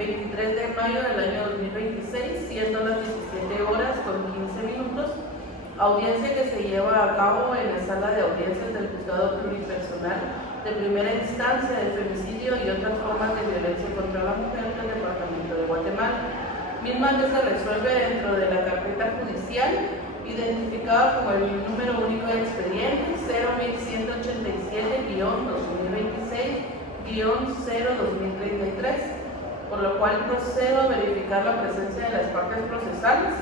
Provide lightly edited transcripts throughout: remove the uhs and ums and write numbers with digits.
23 de mayo del año 2026, siendo las 17 horas con 15 minutos, audiencia que se lleva a cabo en la sala de audiencias del Juzgado Pluripersonal de Primera Instancia de Femicidio y otras formas de violencia contra la mujer del Departamento de Guatemala, misma que se resuelve dentro de la carpeta judicial identificada como el número único de expediente 01.187-2026-0-2033, por lo cual procedo a verificar la presencia de las partes procesales.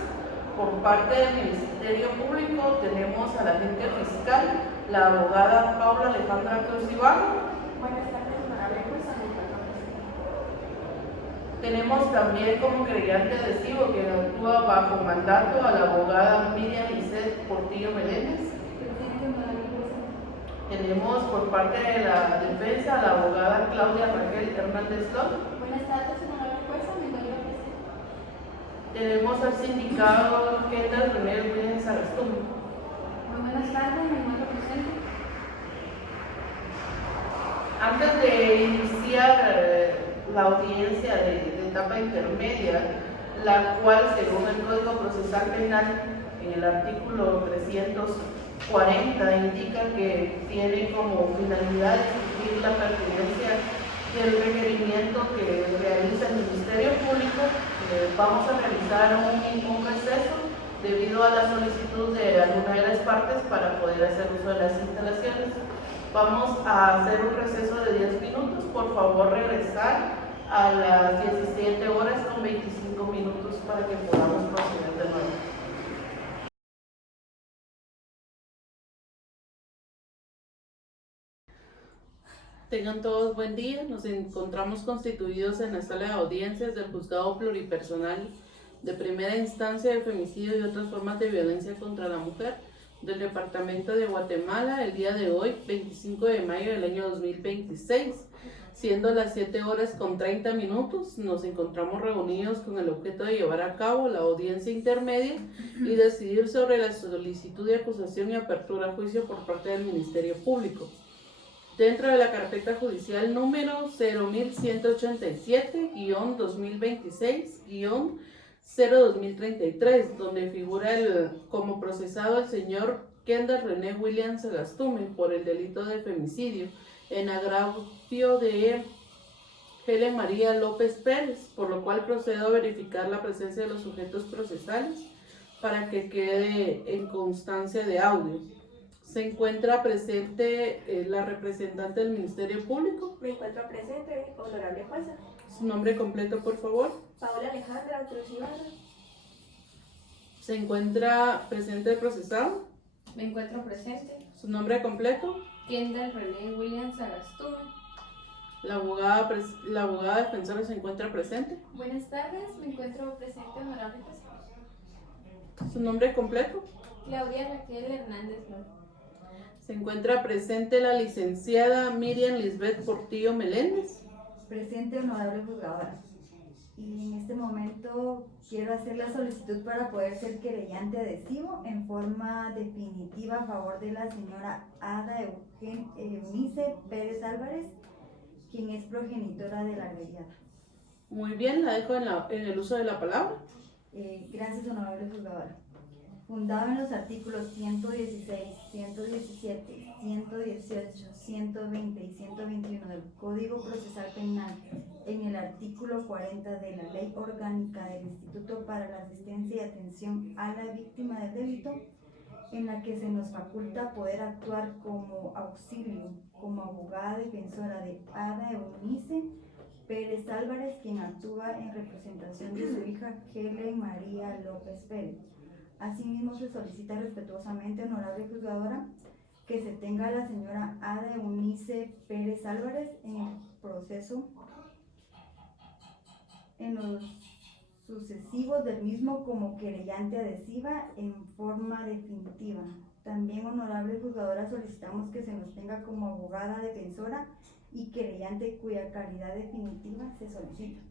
Por parte del Ministerio Público tenemos a la agente fiscal, la abogada Paula Alejandra Cruz Ibarra. Buenas tardes, honorable jueza. Tenemos también como querellante adhesivo que actúa bajo mandato a la abogada Miriam Lisset Portillo Meléndez. Tenemos por parte de la defensa a la abogada Claudia Raquel Hernández López. Buenas tardes, honorable jueza. Me encuentro presente. Tenemos al sindicado Kendall René Williams Sagastún. Muy buenas tardes, me encuentro presente. Antes de iniciar la audiencia de etapa intermedia, la cual según el Código Procesal Penal, en el artículo 340, indica que tiene como finalidad discutir la pertinencia del requerimiento que realiza el Ministerio Público, vamos a realizar un receso debido a la solicitud de alguna de las partes para poder hacer uso de las instalaciones. Vamos a hacer un receso de 10 minutos, por favor regresar a las 17 horas con 25 minutos para que podamos proceder de nuevo. Tengan todos buen día. Nos encontramos constituidos en la sala de audiencias del Juzgado Pluripersonal de Primera Instancia de Femicidio y otras formas de violencia contra la mujer del Departamento de Guatemala el día de hoy, 25 de mayo del año 2026, siendo las 7 horas con 30 minutos. Nos encontramos reunidos con el objeto de llevar a cabo la audiencia intermedia y decidir sobre la solicitud de acusación y apertura a juicio por parte del Ministerio Público. Dentro de la carpeta judicial número 01.187-2026-0-2033, donde figura como procesado el señor Kendall René Williams Sagastume por el delito de femicidio en agravio de Helen María López Pérez, por lo cual procedo a verificar la presencia de los sujetos procesales para que quede en constancia de audio. Se encuentra presente la representante del Ministerio Público. Me encuentro presente, honorable jueza. Su nombre completo, por favor. Paola Alejandra Cruz Ibarra. Se encuentra presente el procesado. Me encuentro presente. Su nombre completo. Kendall René Williams Sagastume. La abogada defensora se encuentra presente. Buenas tardes, me encuentro presente, honorable jueza. Su nombre completo. Claudia Raquel Hernández López. Se encuentra presente la licenciada Miriam Lisbeth Portillo Meléndez. Presente, honorable juzgadora. Y en este momento quiero hacer la solicitud para poder ser querellante adhesivo en forma definitiva a favor de la señora Ada Eunice Pérez Álvarez, quien es progenitora de la agrediada. Muy bien, la dejo en el uso de la palabra. Gracias, honorable juzgadora. Fundado en los artículos 116, 117, 118, 120 y 121 del Código Procesal Penal, en el artículo 40 de la Ley Orgánica del Instituto para la Asistencia y Atención a la Víctima del Delito, en la que se nos faculta poder actuar como auxilio, como abogada defensora de Ada Eunice Pérez Álvarez, quien actúa en representación de su hija Helen María López Pérez. Asimismo, se solicita respetuosamente, honorable juzgadora, que se tenga a la señora Ada Eunice Pérez Álvarez en el proceso, en los sucesivos del mismo, como querellante adhesiva en forma definitiva. También, honorable juzgadora, solicitamos que se nos tenga como abogada defensora y querellante cuya calidad definitiva se solicita.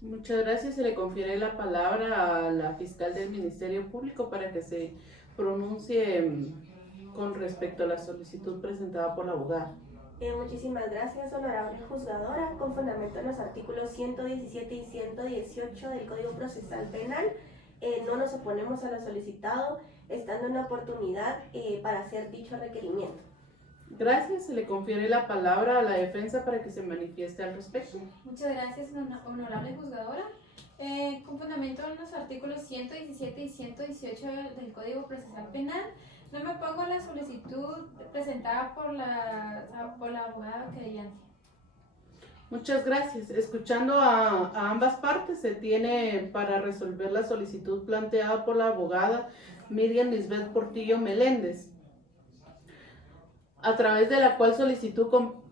Muchas gracias. Se le confiere la palabra a la fiscal del Ministerio Público para que se pronuncie con respecto a la solicitud presentada por la abogada. Muchísimas gracias, honorable juzgadora. Con fundamento en los artículos 117 y 118 del Código Procesal Penal, no nos oponemos a lo solicitado, estando en oportunidad para hacer dicho requerimiento. Gracias. Se le confiere la palabra a la defensa para que se manifieste al respecto. Muchas gracias, honorable juzgadora. Con fundamento en los artículos 117 y 118 del Código Procesal Penal, no me opongo a la solicitud presentada por la abogada querellante. Muchas gracias. Escuchando a ambas partes, se tiene para resolver la solicitud planteada por la abogada Miriam Lisbeth Portillo Meléndez, a través de la cual solicitó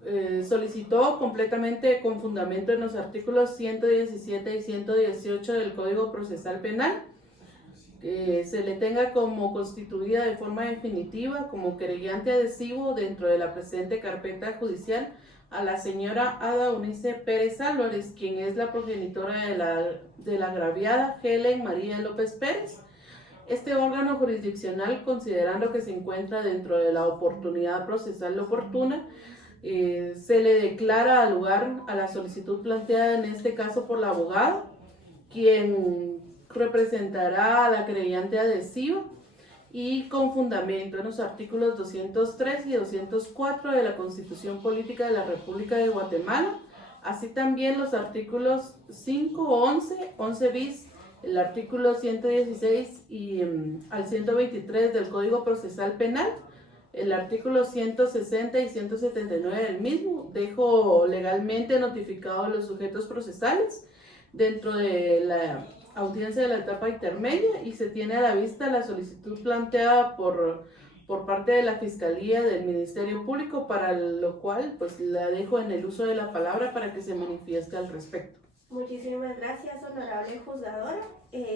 completamente con fundamento en los artículos 117 y 118 del Código Procesal Penal, que se le tenga como constituida de forma definitiva como querellante adhesivo dentro de la presente carpeta judicial a la señora Ada Eunice Pérez Álvarez, quien es la progenitora de la agraviada Helen María López Pérez. Este órgano jurisdiccional, considerando que se encuentra dentro de la oportunidad procesal oportuna, se le declara lugar a la solicitud planteada en este caso por la abogada, quien representará a la querellante adhesiva, y con fundamento en los artículos 203 y 204 de la Constitución Política de la República de Guatemala, así también los artículos 5, 11, 11 bis, el artículo 116 y al 123 del Código Procesal Penal, el artículo 160 y 179 del mismo. Dejo legalmente notificados los sujetos procesales dentro de la audiencia de la etapa intermedia, y se tiene a la vista la solicitud planteada por parte de la Fiscalía del Ministerio Público, para lo cual pues la dejo en el uso de la palabra para que se manifieste al respecto. Muchísimas gracias, honorable juzgadora.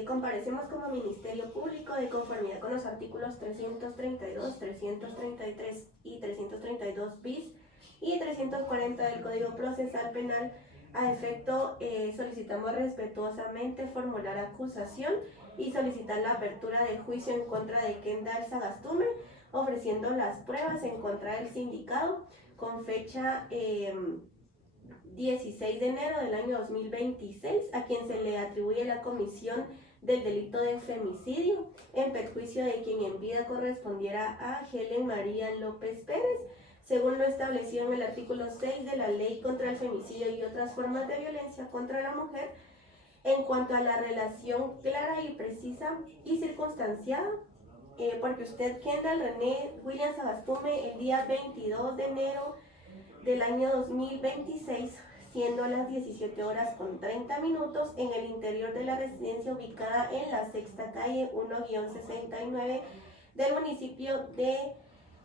Comparecemos como Ministerio Público de conformidad con los artículos 332, 333 y 332 bis y 340 del Código Procesal Penal. A efecto, solicitamos respetuosamente formular acusación y solicitar la apertura del juicio en contra de Kendall Sagastume, ofreciendo las pruebas en contra del sindicado con fecha 16 de enero del año 2026, a quien se le atribuye la comisión del delito de femicidio en perjuicio de quien en vida correspondiera a Helen María López Pérez, según lo establecido en el artículo 6 de la Ley contra el Femicidio y otras formas de violencia contra la mujer, en cuanto a la relación clara y precisa y circunstanciada, porque usted, Kendall René William Sagastume, el día 22 de enero del año 2026, siendo las 17 horas con 30 minutos, en el interior de la residencia ubicada en la sexta calle 1-69 del municipio de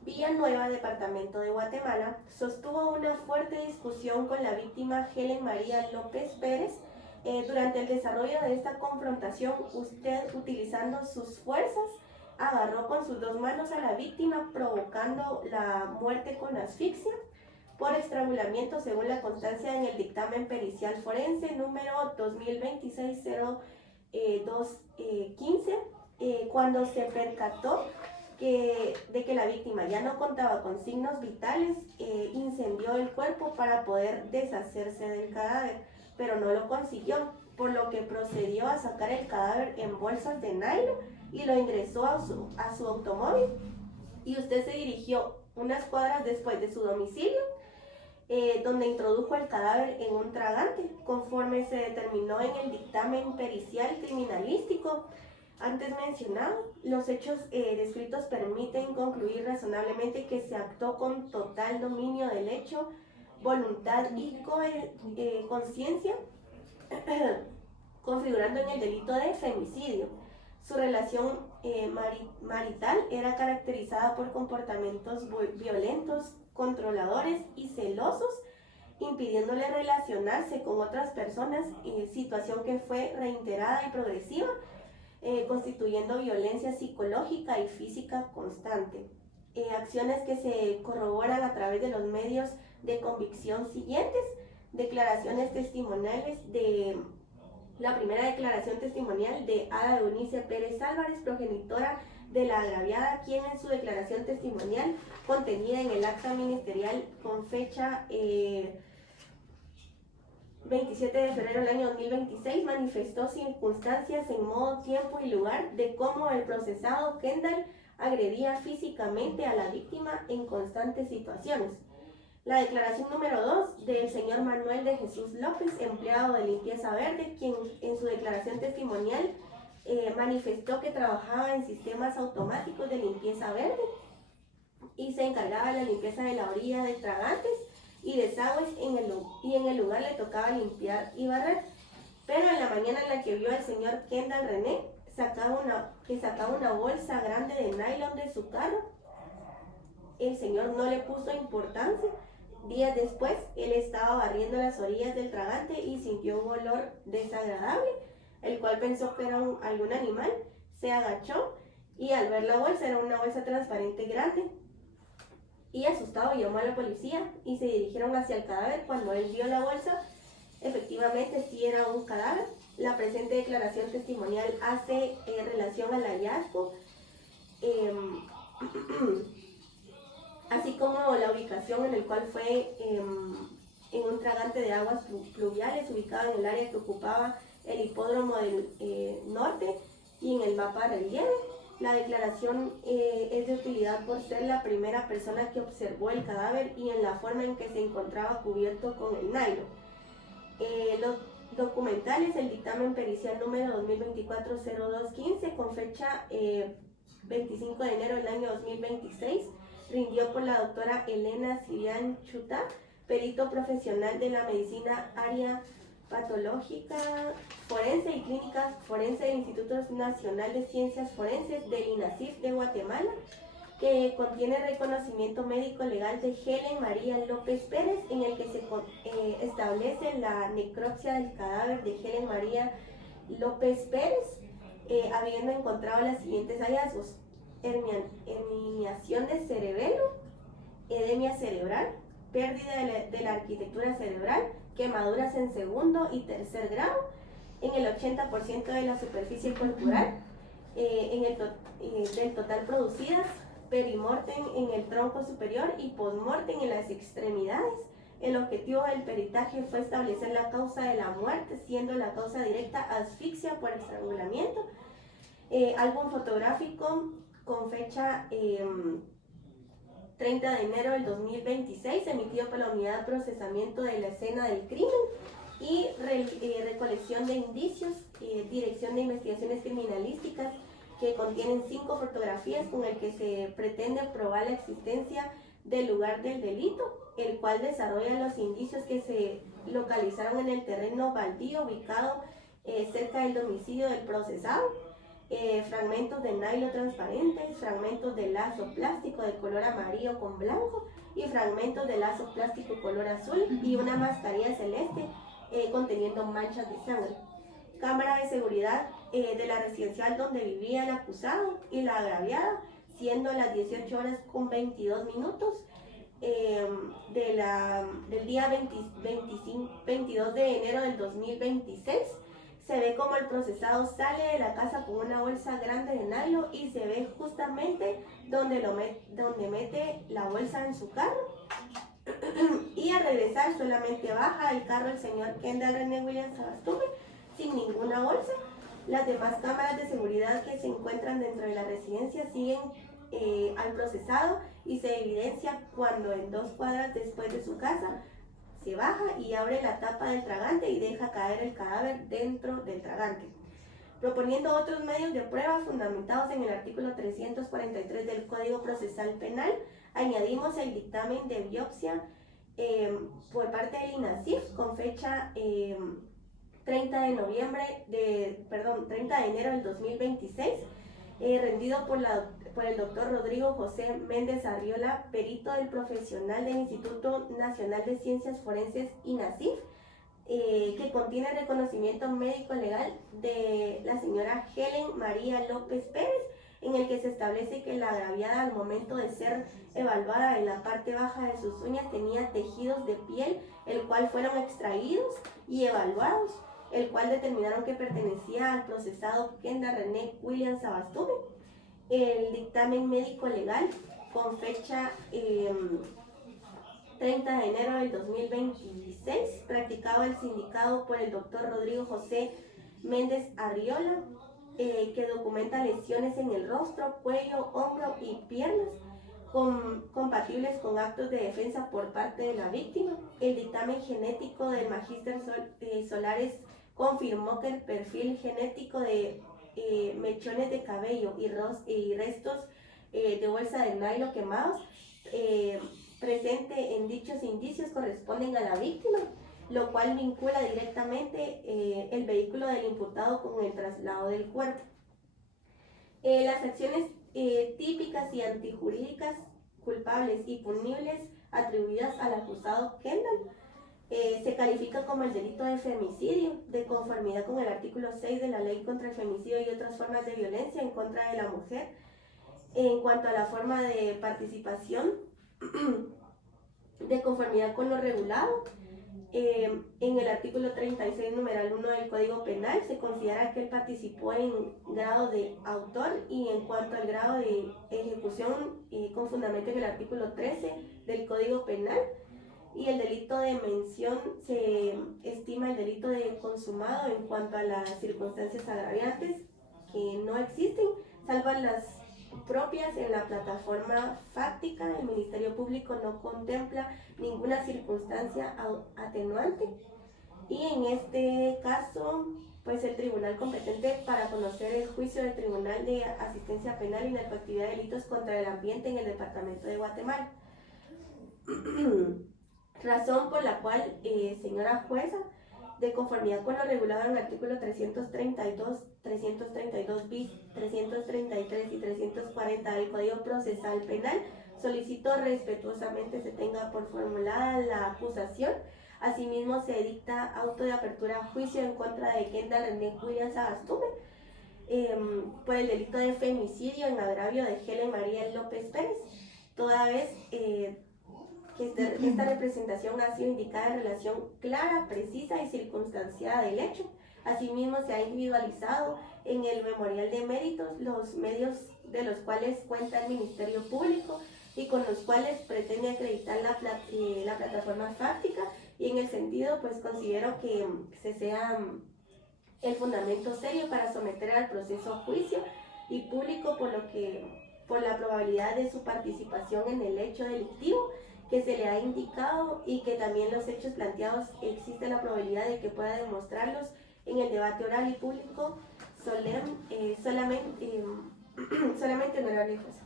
Villanueva, departamento de Guatemala, sostuvo una fuerte discusión con la víctima Helen María López Pérez. Durante el desarrollo de esta confrontación, usted, utilizando sus fuerzas, agarró con sus dos manos a la víctima, provocando la muerte con asfixia por estrangulamiento, según la constancia en el dictamen pericial forense número 2026-0215, cuando se percató de que la víctima ya no contaba con signos vitales, incendió el cuerpo para poder deshacerse del cadáver, pero no lo consiguió, por lo que procedió a sacar el cadáver en bolsas de nylon y lo ingresó a su automóvil, y usted se dirigió unas cuadras después de su domicilio, donde introdujo el cadáver en un tragante, conforme se determinó en el dictamen pericial criminalístico antes mencionado. Los hechos descritos permiten concluir razonablemente que se actuó con total dominio del hecho, voluntad y conciencia, configurando en el delito de femicidio. Su relación marital era caracterizada por comportamientos violentos, controladores y celosos, impidiéndole relacionarse con otras personas, situación que fue reiterada y progresiva, constituyendo violencia psicológica y física constante. Acciones que se corroboran a través de los medios de convicción siguientes: declaraciones testimoniales la primera declaración testimonial de Ada Eunice Pérez Álvarez, progenitora de la agraviada, quien en su declaración testimonial contenida en el acta ministerial con fecha 27 de febrero del año 2026 manifestó circunstancias en modo, tiempo y lugar de cómo el procesado Kendall agredía físicamente a la víctima en constantes situaciones. La declaración número 2 del señor Manuel de Jesús López, empleado de Limpieza Verde, quien en su declaración testimonial manifestó que trabajaba en sistemas automáticos de limpieza verde y se encargaba de la limpieza de la orilla de tragantes y desagües y en el lugar le tocaba limpiar y barrer. Pero en la mañana en la que vio al señor Kendall René sacaba una bolsa grande de nylon de su carro, el señor no le puso importancia. Días después, él estaba barriendo las orillas del tragante y sintió un olor desagradable, el cual pensó que era algún animal. Se agachó y al ver la bolsa, era una bolsa transparente grande. Y asustado llamó a la policía y se dirigieron hacia el cadáver. Cuando él vio la bolsa, efectivamente sí era un cadáver. La presente declaración testimonial hace relación al hallazgo, así como la ubicación en el cual fue en un tragante de aguas pluviales ubicado en el área que ocupaba el hipódromo del norte y en el mapa relieve. La declaración es de utilidad por ser la primera persona que observó el cadáver y en la forma en que se encontraba cubierto con el nylon. Los documentales, el dictamen pericial número 2024-0215 con fecha 25 de enero del año 2026, rindió por la doctora Elena Sirian Chutá, perito profesional de la medicina área patológica forense y clínica forense del Instituto Nacional de Ciencias Forenses del INACIF de Guatemala, que contiene reconocimiento médico legal de Helen María López Pérez, en el que se establece la necropsia del cadáver de Helen María López Pérez, habiendo encontrado los siguientes hallazgos: herniación de cerebelo, edemia cerebral, pérdida de la arquitectura cerebral, quemaduras en segundo y tercer grado en el 80% de la superficie corporal, del total producidas, perimortem en el tronco superior y postmortem en las extremidades. El objetivo del peritaje fue establecer la causa de la muerte, siendo la causa directa asfixia por estrangulamiento. Álbum fotográfico con fecha 30 de enero del 2026, emitido por la Unidad de Procesamiento de la Escena del Crimen y recolección de indicios, Dirección de Investigaciones Criminalísticas, que contienen 5 fotografías con el que se pretende probar la existencia del lugar del delito, el cual desarrolla los indicios que se localizaron en el terreno baldío ubicado cerca del domicilio del procesado. Fragmentos de nylon transparentes, fragmentos de lazo plástico de color amarillo con blanco y fragmentos de lazo plástico color azul y una mascarilla celeste conteniendo manchas de sangre. Cámara de seguridad de la residencial donde vivía el acusado y la agraviada, siendo las 18 horas con 22 minutos del día 22 de enero del 2026. Se ve como el procesado sale de la casa con una bolsa grande de nylon y se ve justamente donde mete la bolsa en su carro. Y al regresar solamente baja del carro el señor Kendall René William Sabastume sin ninguna bolsa. Las demás cámaras de seguridad que se encuentran dentro de la residencia siguen al procesado y se evidencia cuando en 2 cuadras después de su casa se baja y abre la tapa del tragante y deja caer el cadáver dentro del tragante. Proponiendo otros medios de prueba fundamentados en el artículo 343 del Código Procesal Penal, añadimos el dictamen de biopsia por parte del INACIF con fecha 30 de enero del 2026, rendido por el doctor Rodrigo José Méndez Arriola, perito del profesional del Instituto Nacional de Ciencias Forenses INACIF, que contiene reconocimiento médico legal de la señora Helen María López Pérez, en el que se establece que la agraviada al momento de ser evaluada en la parte baja de sus uñas tenía tejidos de piel, el cual fueron extraídos y evaluados, el cual determinaron que pertenecía al procesado Kendall René William Sabastume. el dictamen médico legal con fecha 30 de enero del 2026, practicado el sindicado por el doctor Rodrigo José Méndez Arriola, que documenta lesiones en el rostro, cuello, hombro y piernas compatibles con actos de defensa por parte de la víctima. El dictamen genético del Magíster Solares confirmó que el perfil genético de mechones de cabello y restos de bolsa de nylon quemados presente en dichos indicios corresponden a la víctima, lo cual vincula directamente el vehículo del imputado con el traslado del cuerpo. Las acciones típicas y antijurídicas culpables y punibles atribuidas al acusado Kendall se califica como el delito de femicidio, de conformidad con el artículo 6 de la Ley contra el Femicidio y otras formas de violencia en contra de la mujer. En cuanto a la forma de participación, de conformidad con lo regulado, en el artículo 36, numeral 1 del Código Penal, se considera que él participó en grado de autor, y en cuanto al grado de ejecución, con fundamento en el artículo 13 del Código Penal, y el delito de mención se estima el delito de consumado en cuanto a las circunstancias agravantes que no existen, salvo las propias en la plataforma fáctica. El Ministerio Público no contempla ninguna circunstancia atenuante, y en este caso, pues el tribunal competente para conocer el juicio del Tribunal de Asistencia Penal y Inactividad de Delitos contra el Ambiente en el Departamento de Guatemala. Razón por la cual, señora jueza, de conformidad con lo regulado en el artículo 332, 332 bis, 333 y 340 del Código Procesal Penal, solicito respetuosamente se tenga por formulada la acusación. Asimismo, se dicta auto de apertura a juicio en contra de Kendall René Williams Sagastume por el delito de femicidio en agravio de Helen María López Pérez, toda vez que esta representación ha sido indicada en relación clara, precisa y circunstanciada del hecho. Asimismo, se ha individualizado en el memorial de méritos los medios de los cuales cuenta el Ministerio Público y con los cuales pretende acreditar la plataforma fáctica, y en el sentido, pues considero que se sea el fundamento serio para someter al proceso juicio y público, por la probabilidad de su participación en el hecho delictivo que se le ha indicado, y que también los hechos planteados existe la probabilidad de que pueda demostrarlos en el debate oral y público solamente, honorable jueza.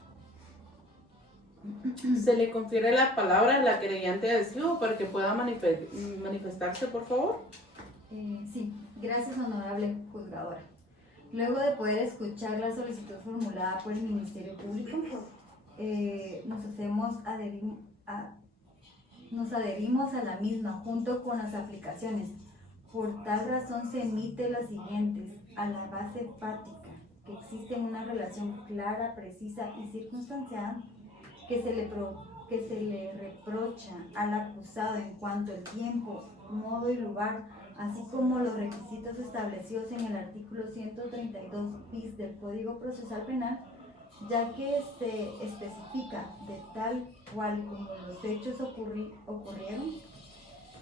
Se le confiere la palabra a la querellante adhesivo para que pueda manifestarse, por favor. Sí, gracias, honorable juzgadora. Luego de poder escuchar la solicitud formulada por el Ministerio Público, nos adherimos a la misma junto con las aplicaciones. Por tal razón se emite las siguientes: a la base fática, que existe una relación clara, precisa y circunstanciada que se le reprocha al acusado en cuanto al tiempo, modo y lugar, así como los requisitos establecidos en el artículo 132 bis del Código Procesal Penal, ya que se especifica de tal cual como los hechos ocurrieron,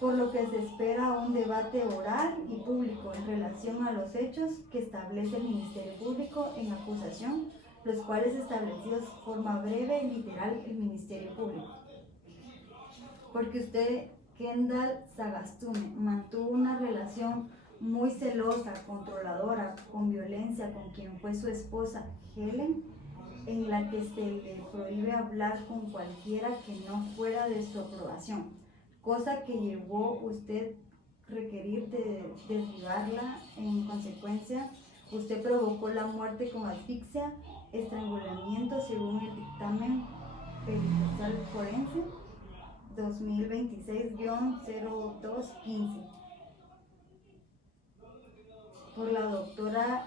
por lo que se espera un debate oral y público en relación a los hechos que establece el Ministerio Público en acusación, los cuales establecidos de forma breve y literal el Ministerio Público. Porque usted, Kendall Sagastume, mantuvo una relación muy celosa, controladora, con violencia con quien fue su esposa Helen, en la que se le prohíbe hablar con cualquiera que no fuera de su aprobación, cosa que llevó usted requerir de desligarla. En consecuencia, usted provocó la muerte con asfixia, estrangulamiento, según el dictamen pericial forense 2026-0215 por la doctora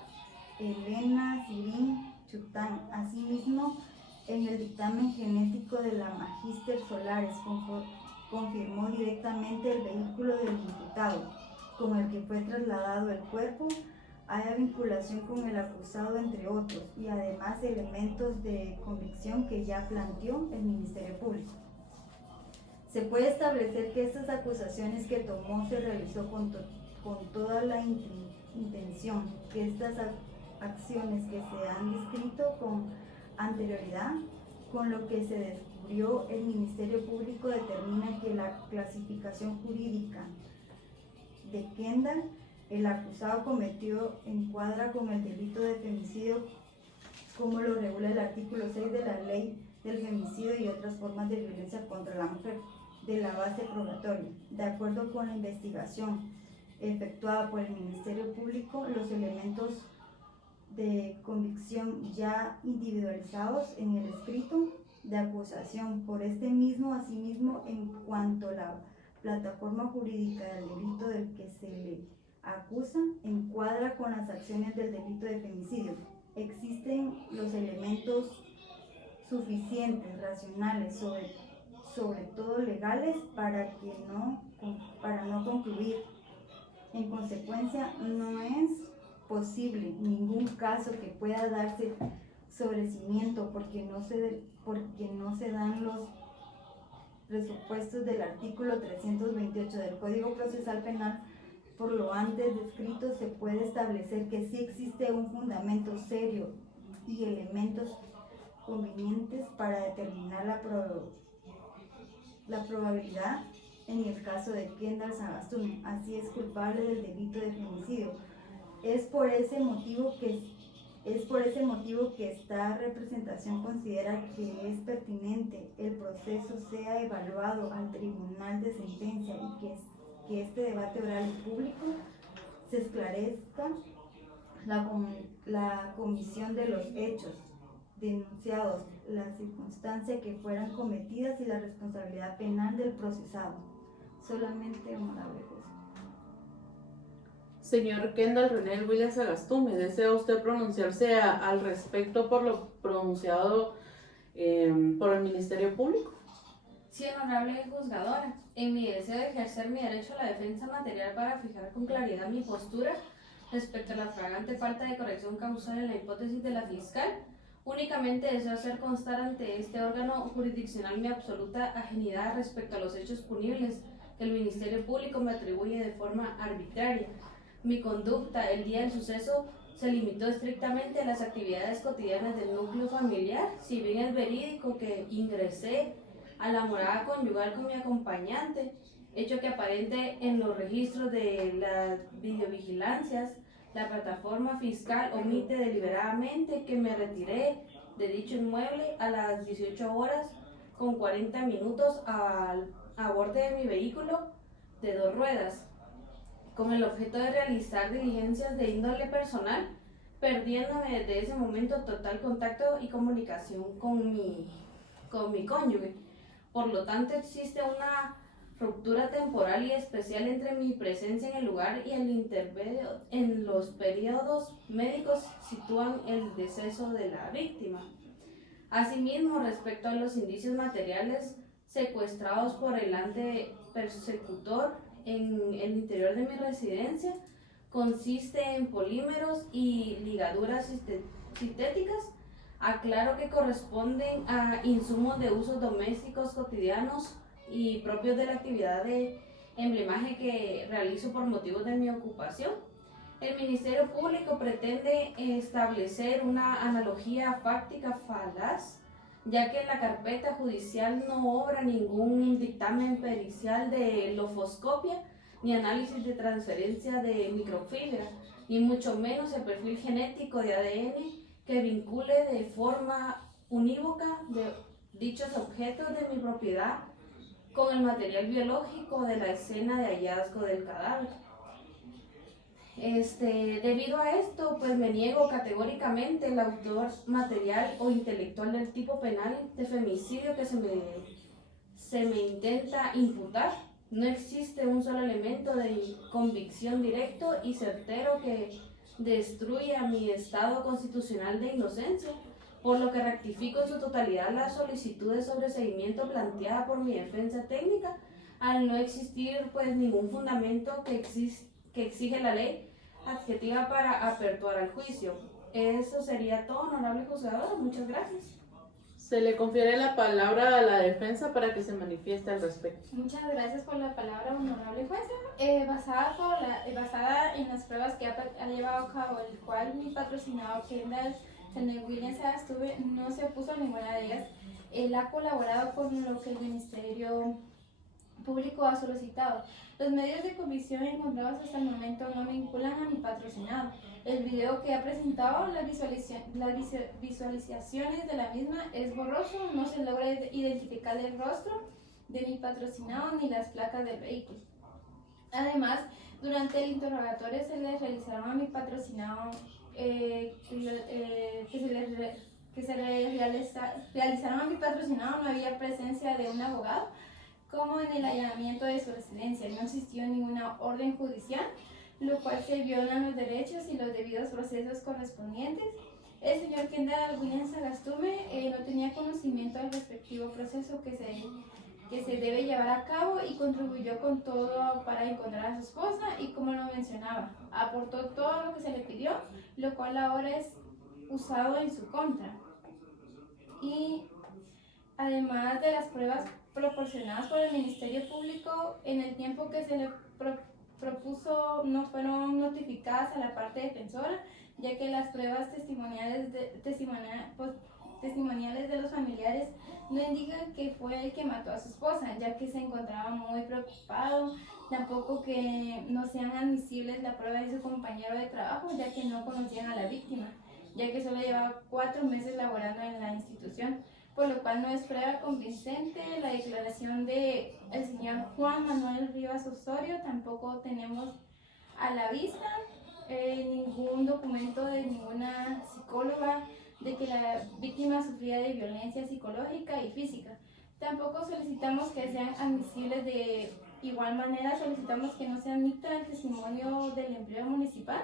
Elena Sirín Chután. Asimismo, en el dictamen genético de la Magíster Solares confirmó directamente el vehículo del imputado con el que fue trasladado el cuerpo haya vinculación con el acusado, entre otros, y además elementos de convicción que ya planteó el Ministerio Público. Se puede establecer que estas acusaciones que tomó se realizó con toda la intención, que estas acciones que se han descrito con anterioridad, con lo que se descubrió, el Ministerio Público determina que la clasificación jurídica de Kendall, el acusado cometió, encuadra con el delito de femicidio como lo regula el artículo 6 de la Ley del Femicidio y otras formas de violencia contra la mujer, de la base probatoria. De acuerdo con la investigación efectuada por el Ministerio Público, los elementos de convicción ya individualizados en el escrito de acusación por este mismo, asimismo, en cuanto a la plataforma jurídica del delito del que se le acusa, encuadra con las acciones del delito de femicidio. Existen los elementos suficientes, racionales, sobre todo legales, para no concluir. En consecuencia, no es posible ningún caso que pueda darse sobrecimiento porque no se dan los presupuestos del artículo 328 del Código Procesal Penal. Por lo antes descrito, se puede establecer que sí existe un fundamento serio y elementos convenientes para determinar la probabilidad en el caso de Kendall Sagastume, así es culpable del delito de femicidio. Es por ese motivo que esta representación considera que es pertinente el proceso sea evaluado al tribunal de sentencia y que este debate oral y público se esclarezca la comisión de los hechos denunciados, la circunstancia que fueran cometidas y la responsabilidad penal del procesado. Solamente, honorable juez. Señor Kendall René Williams Sagastume, ¿desea usted pronunciarse al respecto por lo pronunciado por el Ministerio Público? Sí, honorable juzgadora, en mi deseo de ejercer mi derecho a la defensa material para fijar con claridad mi postura respecto a la flagrante falta de corrección causal en la hipótesis de la fiscal, únicamente deseo hacer constar ante este órgano jurisdiccional mi absoluta ajenidad respecto a los hechos punibles que el Ministerio Público me atribuye de forma arbitraria. Mi conducta el día del suceso se limitó estrictamente a las actividades cotidianas del núcleo familiar, si bien es verídico que ingresé a la morada conyugal con mi acompañante, hecho que aparente en los registros de las videovigilancias, la plataforma fiscal omite deliberadamente que me retiré de dicho inmueble a las 18 horas con 40 minutos a bordo de mi vehículo de 2 ruedas, con el objeto de realizar diligencias de índole personal, perdiéndome desde ese momento total contacto y comunicación con mi cónyuge. Por lo tanto, existe una ruptura temporal y especial entre mi presencia en el lugar y el intermedio en los periodos médicos sitúan el deceso de la víctima. Asimismo, respecto a los indicios materiales secuestrados por el ante persecutor en el interior de mi residencia, consiste en polímeros y ligaduras sintéticas. Aclaro que corresponden a insumos de usos domésticos cotidianos y propios de la actividad de emblemaje que realizo por motivos de mi ocupación. El Ministerio Público pretende establecer una analogía fáctica falaz, ya que en la carpeta judicial no obra ningún dictamen pericial de lofoscopia ni análisis de transferencia de microfibra, ni mucho menos el perfil genético de ADN que vincule de forma unívoca de dichos objetos de mi propiedad con el material biológico de la escena de hallazgo del cadáver. Debido a esto, pues me niego categóricamente el autor material o intelectual del tipo penal de femicidio que se me intenta imputar. No existe un solo elemento de convicción directo y certero que destruya mi estado constitucional de inocencia, por lo que rectifico en su totalidad la solicitud de sobreseimiento planteada por mi defensa técnica, al no existir pues ningún fundamento que exige la ley adjetiva para aperturar al juicio. Eso sería todo, honorable juzgadora. Muchas gracias. Se le confiere la palabra a la defensa para que se manifieste al respecto. Muchas gracias por la palabra, honorable jueza. Basada en las pruebas que ha llevado a cabo, el cual mi patrocinado Kendall Williams Agastume no se opuso a ninguna de ellas. Él ha colaborado con lo que el Ministerio Público ha solicitado. Los medios de comisión encontrados hasta el momento no vinculan a mi patrocinado. El video que ha presentado, las visualizaciones de la misma es borroso, no se logra identificar el rostro de mi patrocinado ni las placas del vehículo. Además, durante el interrogatorio se le realizaron a mi patrocinado realizaron a mi patrocinado, no había presencia de un abogado, como en el allanamiento de su residencia. No existió ninguna orden judicial, lo cual se violan los derechos y los debidos procesos correspondientes. El señor Kendall Williams Agastume no tenía conocimiento del respectivo proceso que se debe llevar a cabo y contribuyó con todo para encontrar a su esposa y, como lo mencionaba, aportó todo lo que se le pidió, lo cual ahora es usado en su contra. Y además de las pruebas proporcionadas por el Ministerio Público, en el tiempo que se le propuso no fueron notificadas a la parte defensora, ya que las pruebas testimoniales de los familiares no indican que fue el que mató a su esposa, ya que se encontraba muy preocupado. Tampoco que no sean admisibles la prueba de su compañero de trabajo, ya que no conocían a la víctima, ya que solo llevaba 4 meses laborando en la institución, por lo cual no es prueba convincente. La declaración de el señor Juan Manuel Rivas Osorio tampoco tenemos a la vista ningún documento de ninguna psicóloga de que la víctima sufría de violencia psicológica y física. Tampoco solicitamos que sean admisibles. De igual manera solicitamos que no se admita el testimonio del empleado municipal,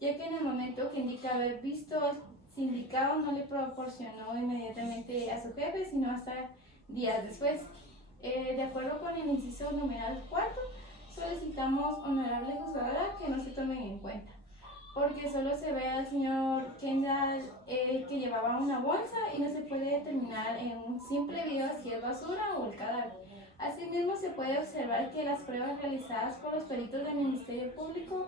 ya que en el momento que indica haber visto al sindicado no le proporcionó inmediatamente a su jefe, sino hasta días después. De acuerdo con el inciso numeral 4, solicitamos, honorable juzgadora, que no se tomen en cuenta, porque solo se ve al señor Kendall que llevaba una bolsa y no se puede determinar en un simple video si es basura o el cadáver. Asimismo, se puede observar que las pruebas realizadas por los peritos del Ministerio Público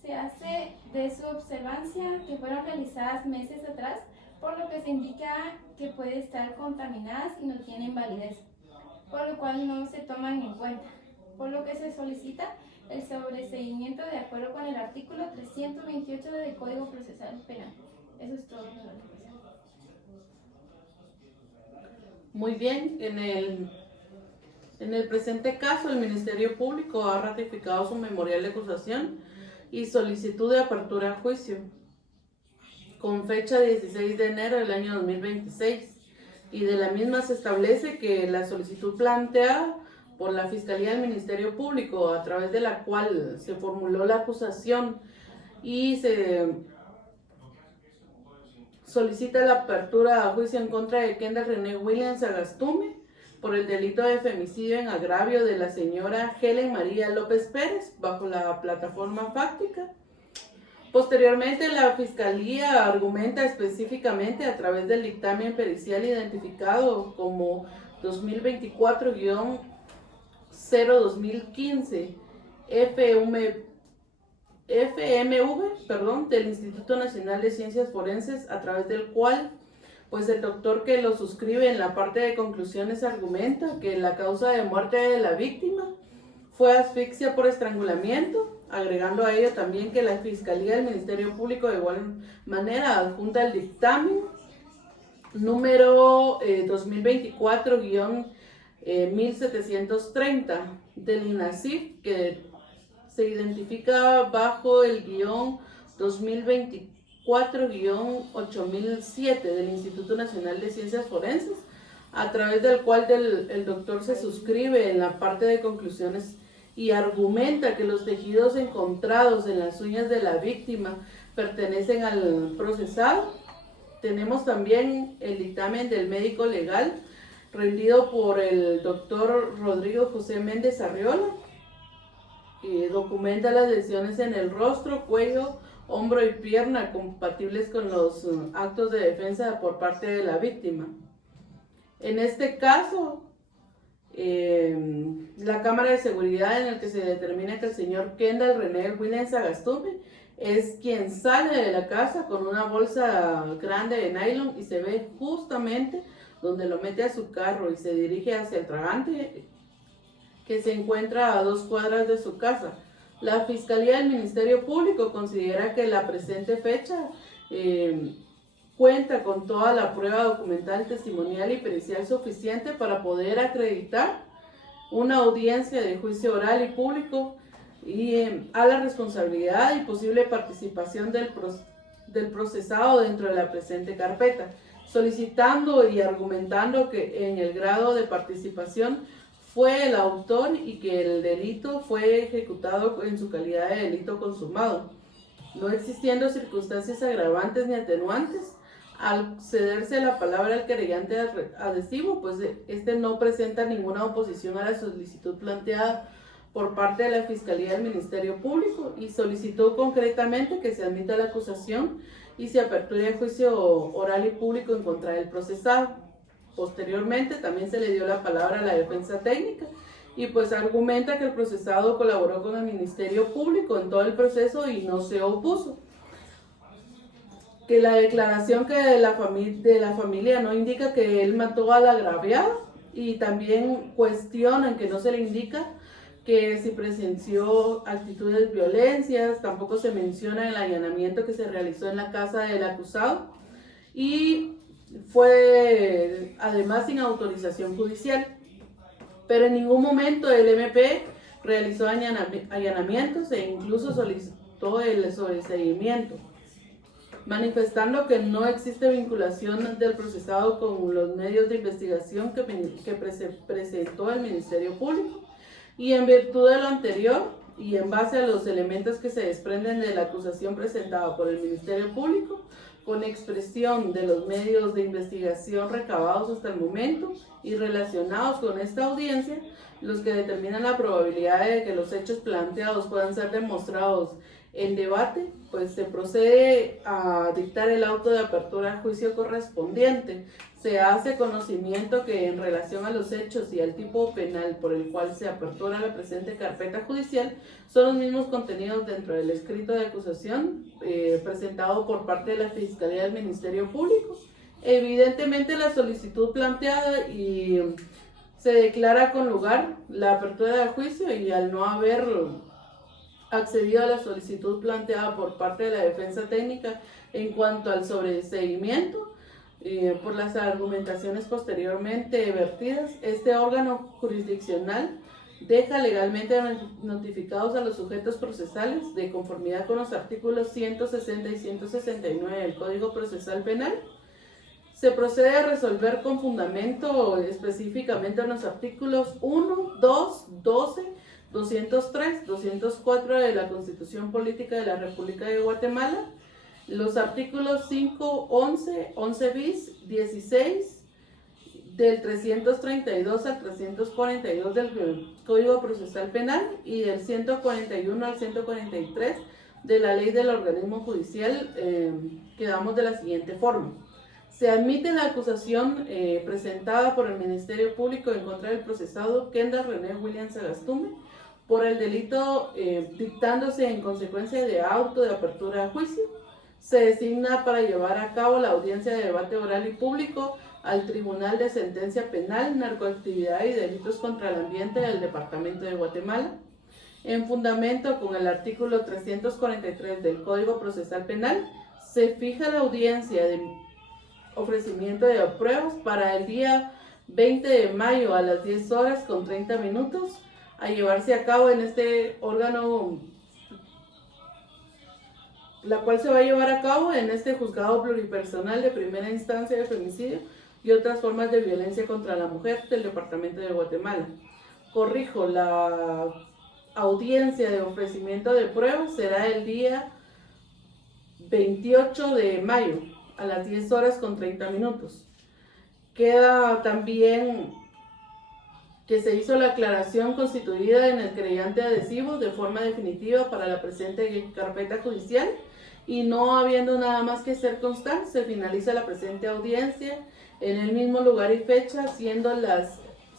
se hace de su observancia que fueron realizadas meses atrás, por lo que se indica que puede estar contaminadas y no tienen validez, por lo cual no se toman en cuenta, por lo que se solicita el sobreseimiento de acuerdo con el artículo 328 del Código Procesal Penal. Eso es todo. Muy bien, en el presente caso el Ministerio Público ha ratificado su memorial de acusación y solicitud de apertura a juicio con fecha 16 de enero del año 2026, y de la misma se establece que la solicitud planteada por la Fiscalía del Ministerio Público, a través de la cual se formuló la acusación y se solicita la apertura a juicio en contra de Kendall René Williams Agastume por el delito de femicidio en agravio de la señora Helen María López Pérez bajo la plataforma fáctica. Posteriormente, la Fiscalía argumenta específicamente a través del dictamen pericial identificado como 2024-02015 FMV, del Instituto Nacional de Ciencias Forenses, a través del cual pues el doctor que lo suscribe en la parte de conclusiones argumenta que la causa de muerte de la víctima fue asfixia por estrangulamiento, agregando a ello también que la Fiscalía del Ministerio Público de igual manera adjunta el dictamen número 2024-1730 del INACIF, que se identifica bajo el guión 2024-8007 del Instituto Nacional de Ciencias Forenses, a través del cual el doctor se suscribe en la parte de conclusiones y argumenta que los tejidos encontrados en las uñas de la víctima pertenecen al procesado. Tenemos también el dictamen del médico legal rendido por el doctor Rodrigo José Méndez Arriola, documenta las lesiones en el rostro, cuello, hombro y pierna compatibles con los actos de defensa por parte de la víctima. En este caso, la cámara de seguridad en el que se determina que el señor Kendall René Williams Sagastume es quien sale de la casa con una bolsa grande de nylon y se ve justamente donde lo mete a su carro y se dirige hacia el tragante que se encuentra a 2 cuadras de su casa. La Fiscalía del Ministerio Público considera que la presente fecha cuenta con toda la prueba documental, testimonial y pericial suficiente para poder acreditar una audiencia de juicio oral y público y a la responsabilidad y posible participación del procesado dentro de la presente carpeta, solicitando y argumentando que en el grado de participación fue el autor y que el delito fue ejecutado en su calidad de delito consumado, no existiendo circunstancias agravantes ni atenuantes. Al cederse la palabra al querellante adhesivo, pues este no presenta ninguna oposición a la solicitud planteada por parte de la Fiscalía del Ministerio Público y solicitó concretamente que se admita la acusación y se aperture el juicio oral y público en contra del procesado. Posteriormente también se le dio la palabra a la defensa técnica y pues argumenta que el procesado colaboró con el Ministerio Público en todo el proceso y no se opuso. Que la declaración que de la familia no indica que él mató al agraviado y también cuestionan que no se le indica que si presenció actitudes de violencias, tampoco se menciona el allanamiento que se realizó en la casa del acusado y fue además sin autorización judicial, pero en ningún momento el MP realizó allanamientos e incluso solicitó el sobreseimiento, manifestando que no existe vinculación del procesado con los medios de investigación que presentó el Ministerio Público. Y en virtud de lo anterior, y en base a los elementos que se desprenden de la acusación presentada por el Ministerio Público, con expresión de los medios de investigación recabados hasta el momento y relacionados con esta audiencia, los que determinan la probabilidad de que los hechos planteados puedan ser demostrados en debate, pues se procede a dictar el auto de apertura al juicio correspondiente. Se hace conocimiento que en relación a los hechos y al tipo penal por el cual se apertura la presente carpeta judicial, son los mismos contenidos dentro del escrito de acusación presentado por parte de la Fiscalía del Ministerio Público. Evidentemente la solicitud planteada y se declara con lugar la apertura del juicio y al no haber accedido a la solicitud planteada por parte de la defensa técnica en cuanto al sobreseimiento, por las argumentaciones posteriormente vertidas, este órgano jurisdiccional deja legalmente notificados a los sujetos procesales de conformidad con los artículos 160 y 169 del Código Procesal Penal. Se procede a resolver con fundamento específicamente en los artículos 1, 2, 12, 203, 204 de la Constitución Política de la República de Guatemala, los artículos 5, 11, 11 bis, 16, del 332 al 342 del Código Procesal Penal y del 141 al 143 de la Ley del Organismo Judicial, quedamos de la siguiente forma. Se admite la acusación presentada por el Ministerio Público en contra del procesado Kendall René Williams Sagastume por el delito dictándose en consecuencia de auto de apertura a juicio. Se designa para llevar a cabo la audiencia de debate oral y público al Tribunal de Sentencia Penal, Narcoactividad y Delitos contra el Ambiente del Departamento de Guatemala. En fundamento con el artículo 343 del Código Procesal Penal, se fija la audiencia de ofrecimiento de pruebas para el día 20 de mayo a las 10 horas con 30 minutos a llevarse a cabo en este órgano, la cual se va a llevar a cabo en este juzgado pluripersonal de primera instancia de femicidio y otras formas de violencia contra la mujer del Departamento de Guatemala. Corrijo, la audiencia de ofrecimiento de pruebas será el día 28 de mayo a las 10 horas con 30 minutos. Queda también que se hizo la aclaración constituida en el creyente adhesivo de forma definitiva para la presente carpeta judicial y no habiendo nada más que hacer constar, se finaliza la presente audiencia en el mismo lugar y fecha, siendo las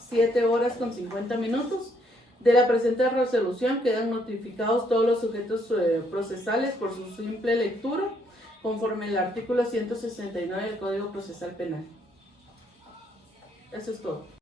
7:50 de la presente resolución. Quedan notificados todos los sujetos procesales por su simple lectura, conforme al artículo 169 del Código Procesal Penal. Eso es todo.